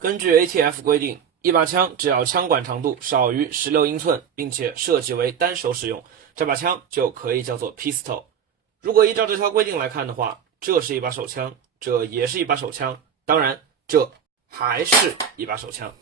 根据 ATF 规定，一把枪只要枪管长度少于16英寸，并且设计为单手使用，这把枪就可以叫做 pistol。如果依照这条规定来看的话，这是一把手枪，这也是一把手枪，当然，这还是一把手枪。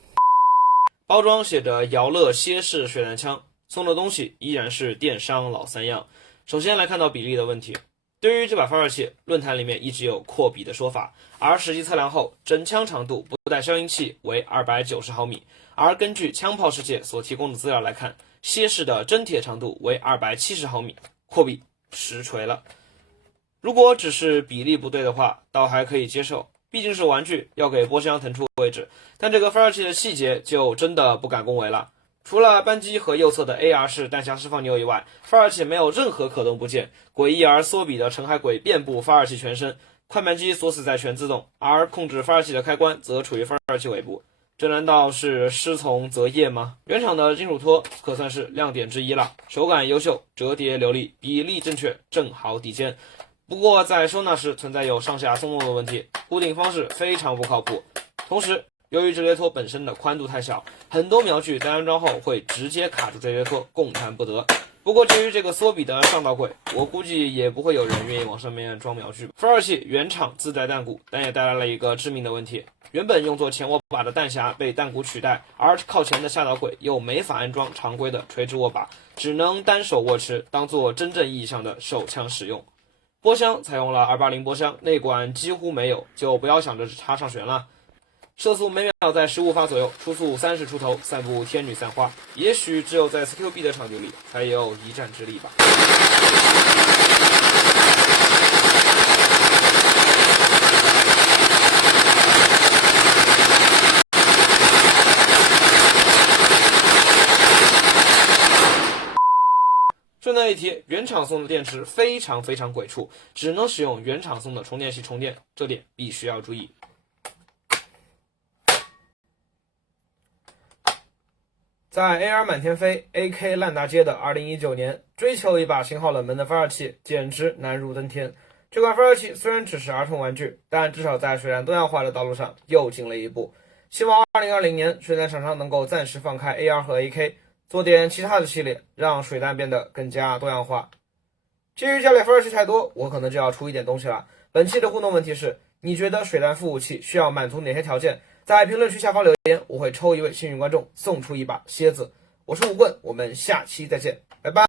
包装写着摇乐蝎式水弹枪，送的东西依然是电商老三样。首先来看到比例的问题，对于这把发射器，论坛里面一直有扩比的说法，而实际测量后，整枪长度不带消音器为290毫米，而根据枪炮世界所提供的资料来看，蝎式的真铁长度为270毫米，扩比实锤了。如果只是比例不对的话，倒还可以接受，毕竟是玩具，要给波箱腾出位置，但这个发射器的细节就真的不敢恭维了。除了扳机和右侧的 AR 式弹匣释放钮以外，发射器没有任何可动部件，诡异而缩比的陈海鬼遍布发射器全身，快门机锁死在全自动，而控制发射器的开关则处于发射器尾部。这难道是师从择业吗？原厂的金属托可算是亮点之一了，手感优秀，折叠流利，比例正确，正好抵肩。不过在收纳时存在有上下松动的问题，固定方式非常不靠谱。同时，由于折叠托本身的宽度太小，很多瞄具在安装后会直接卡住折叠托，动弹不得。不过至于这个缩比的上道柜，我估计也不会有人愿意往上面装瞄具。发射器原厂自带弹鼓，但也带来了一个致命的问题，原本用作前握把的弹匣被弹鼓取代，而靠前的下道柜又没法安装常规的垂直握把，只能单手握持，当做真正意义上的手枪使用。波箱采用了280波箱，内管几乎没有，就不要想着插上旋了。射速每秒在15发左右，初速30出头，散布天女散花，也许只有在 CQB 的场地里才有一战之力吧。顺带一提，原厂送的电池非常鬼畜，只能使用原厂送的充电器充电，这点必须要注意。在 AR 满天飞 AK 烂大街的2019年，追求一把型号冷门的发射器简直难如登天。这款发射器虽然只是儿童玩具，但至少在水弹多样化的道路上又进了一步。希望2020年水弹厂商能够暂时放开 AR 和 AK， 做点其他的系列，让水弹变得更加多样化。至于家里发射器太多，我可能就要出一点东西了。本期的互动问题是，你觉得水弹副武器需要满足哪些条件？在评论区下方留言，我会抽一位幸运观众送出一把蝎子。我是武棍，我们下期再见，拜拜。